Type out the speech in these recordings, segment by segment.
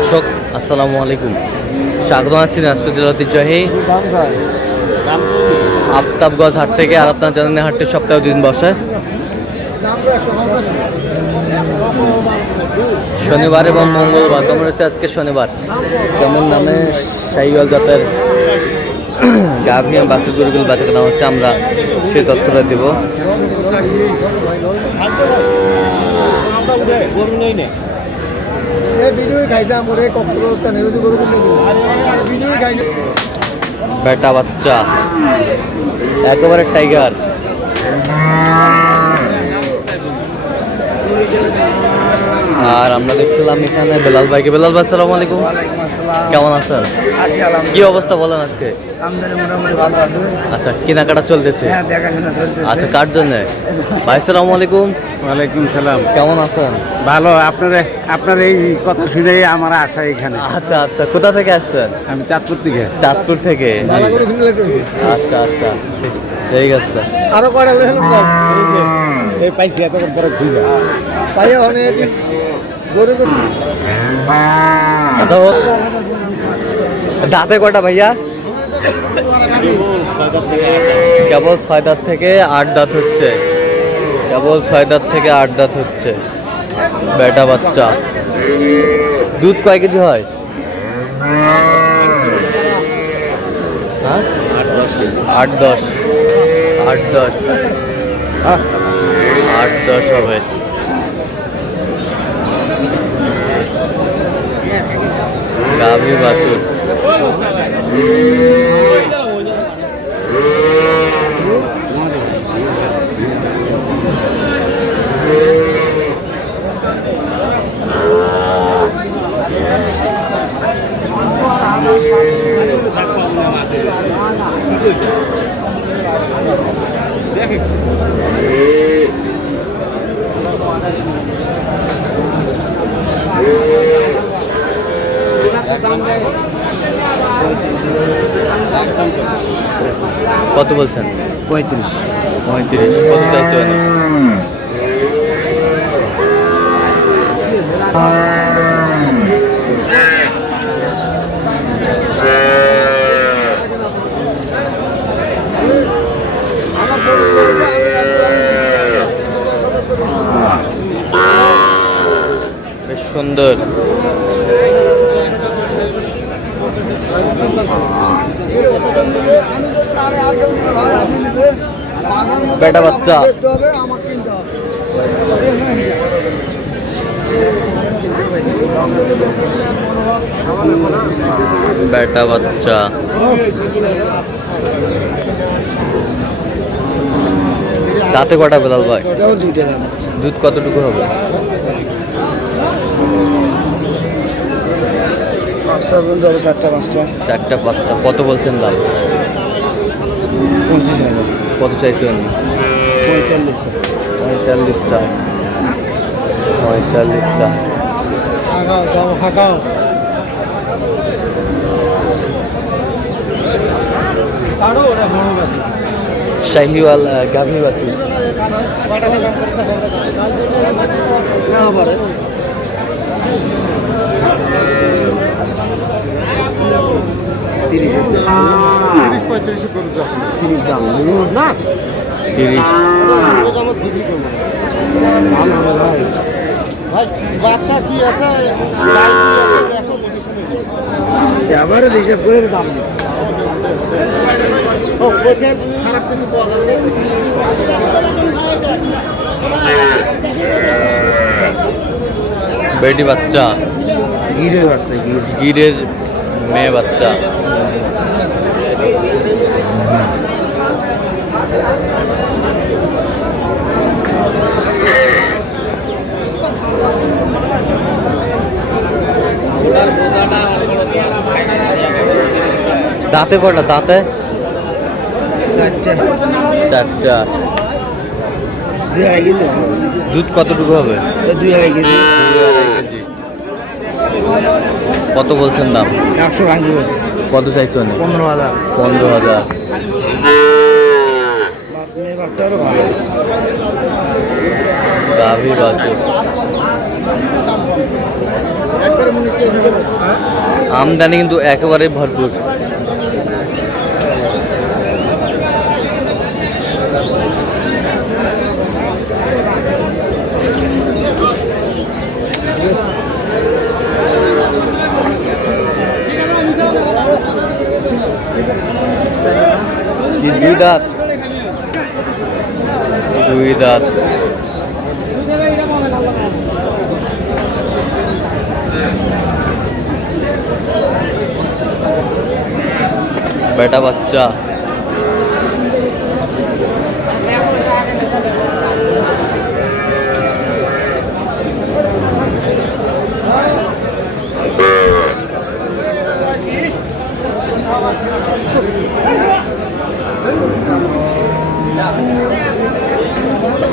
দর্শক আসসালামু আলাইকুম, স্বাগত আছি দিনাজপুর জেলার ঐতিহ্যবাহী আফতাবগঞ্জ হাট থেকে। আর আপনার জানেন হাটটি সপ্তাহে 2 দিন বসে, শনিবার এবং মঙ্গলবার। তোমার হচ্ছে আজকে শনিবার। কেমন নামে শাহিওয়াল জাতের গাভী বাছুর গরুগুলো বেচা কেনা হচ্ছে, আমরা সেই তথ্যটা দেব। বেটা বাচ্চা একেবারে টাইগার। আর আমরা দেখছিলাম এখানে বেলাল ভাইকে। বেলাল ভাই আসসালামু আলাইকুম, কেমন আছেন? কি অবস্থা বলেন আজকে? মোটামুটি ভালো আছে। আচ্ছা, কেনাকাটা চলতেছে? দেখাশোনা চলতেছে। আচ্ছা, কার জন্য? ভাই আসসালামু আলাইকুম। ওয়ালাইকুম সালাম। কেমন আছেন? ভালো। আপনার এই কথা শুনেই আমার আশা এখানে। আচ্ছা আচ্ছা, কোথা থেকে আসছেন? আমি চাঁদপুর থেকে। চাঁদপুর থেকে? আচ্ছা আচ্ছা, ঠিক আছে। আরো কয়টা এই পাইছি এতক্ষণ পরে খুঁজে পাই অনেক গরু দাঁতে কয়টা ভাইয়া? কেবল 6 দাঁত থেকে 8 দাঁত হচ্ছে। কেবল 6 দাঁত থেকে 8 দাঁত হচ্ছে। বেটা বাচ্চা। দুধ কয় কেজি হয়? 8-10 হবে। গাভী বাছুর। কত বলছেন? 35। কত চাইছেন? বেশ সুন্দর। বেটা বাচ্চা। বেটা বাচ্চা। দাঁতে কটা বেলাল ভাই? দুধ কতটুকু হবে? 4টা-5টা। কত বলছেন দাম? 25,000। কত চাইছেন? 45 চা। শাহিওয়াল গাভী বাছুর। বাচ্চা কি আছে, দেখো দেখে শুনে আবার হিসাব করে দাম খারাপ কিছু পাওয়া যাবে। বেটি বাচ্চা, গিরের মেয়ে বাচ্চা। দাঁতে কটা? দাঁতে 4টা। দুধ কতটুকু হবে? 2.5 কেজি। কত বলছেন দাম? 100 ভাঙি বলছে। কত চাইছেন? 15,000। 15,000। মেয়ে বাচ্চারও ভালো। গাভী বাছুর। আমদানি কিন্তু একেবারে ভরপুর। দুই দাঁত, দুই দাঁত। বেটা বাচ্চা।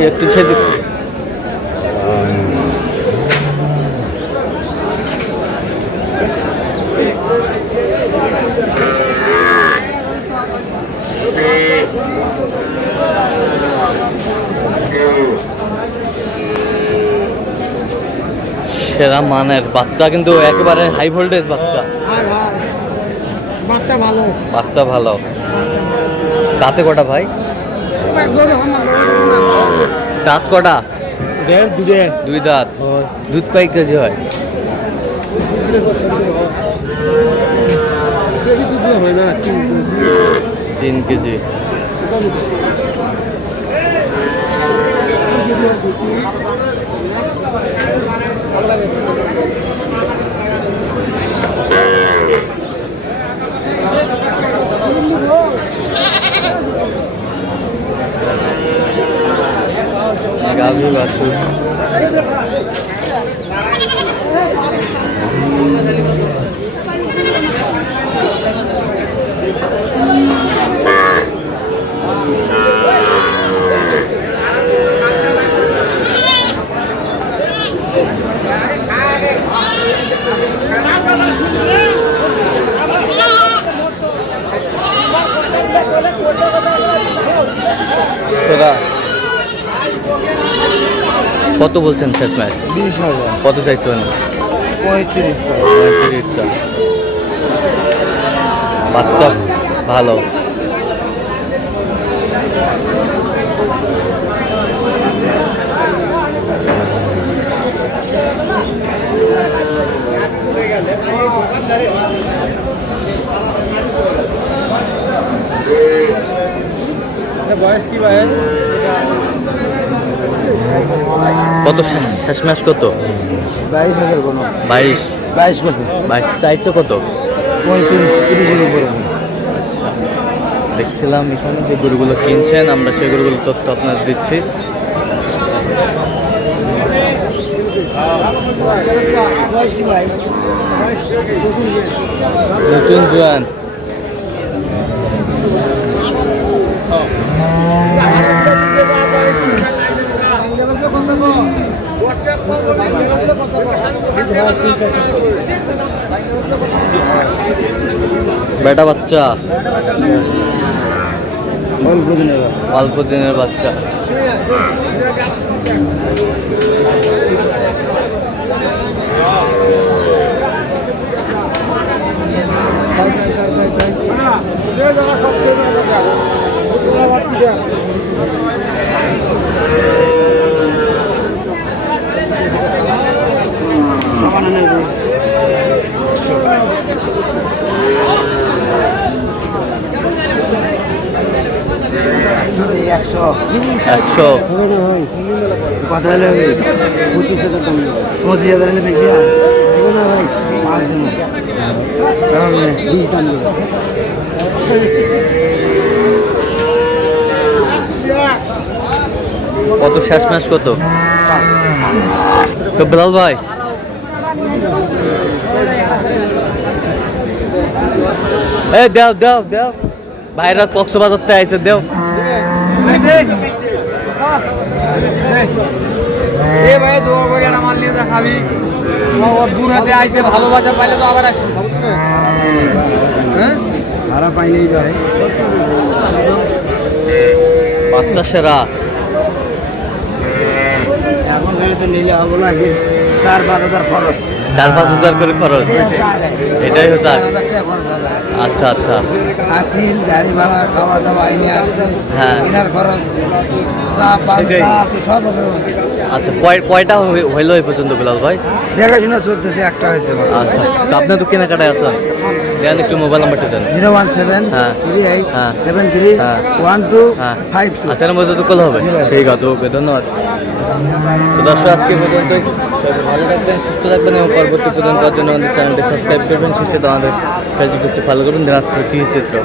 একটু ছেড়ে সেরা মানের বাচ্চা, কিন্তু একেবারে হাই ভোল্টেজ বাচ্চা। বাচ্চা ভালো, বাচ্চা ভালো। দাঁতে কটা ভাই? দাঁত কটা? দুই দাঁত। দুধ কয় কেজি হয়? 3 কেজি। গাভী বাছুর। কত বলছেন শেষ ম্যাচ? 20,000। কত চাইছেন? 35,000। বাচ্চা ভালো। বয়স কি ভাই? কত শেষ ম্যাচ কত? 22,000 কোনো। 22 কত? 22 চাইছে কত? 35-30 উপরে। আচ্ছা, দেখছিলাম এখানে যে গরুগুলো কিনছেন, আমরা সেই গরুগুলোর তথ্য আপনাদের দিচ্ছি। বয়স কি ভাই? নতুন জোয়ান। বেটা বাচ্চা, অল্প দিনের বাচ্চা। একশো 100 কত হলে 25,000 টাকা। 25,000 হলে বেশি হয়। 5 দিন 20 দাম দেবো। কত শেষ ম্যাচ কত? তো বেলাল ভাই, এই দেও দেও দেও, ভাইরা কক্সবাজারতে আইছে, দেও। ভাই দোয়া করে একটা মাল নিয়ে যা খাবি। দূর হাতে আইছে, ভালোবাসা পাইলে তো আবার আসবে। হ্যাঁ ভাড়া পাইলেই ভাই বাচ্চা সেরা। এখন তো নিলে হবে না, 4-5 হাজার খরচ। 4-5 হাজার করে খরচ, এটাই হচ্ছে আচ্ছা আচ্ছা। আসিল গাড়ি ভাড়া খাওয়া দাওয়া আইনে আসছে, হ্যাঁ। কেনার খরচ চা পান সেটাই। চা আছে, সব রকমের আছে। আচ্ছা কয়টা হইলো এই পর্যন্ত বিলাল ভাই? দেখাশোনা চলতেছে, একটা হয়েছে আচ্ছা, তো আপনি তো কেনাকাটায় আছেন, দেন একটু মোবাইল নাম্বারটা দেন। 01738721252। আচ্ছা মধ্যে তো কল হবে, ঠিক আছে, ওকে, ধন্যবাদ। তো দর্শক আজকে পর্যন্ত ভালো থাকবেন, সুস্থ থাকবেন এবং পরবর্তী পর্যন্ত জন্য আমাদের চ্যানেলটি সাবস্ক্রাইব করবেন, শেষে তো আমাদের ফেসবুক পেজটি ফলো করুন, দিনাজপুর কৃষি চিত্র।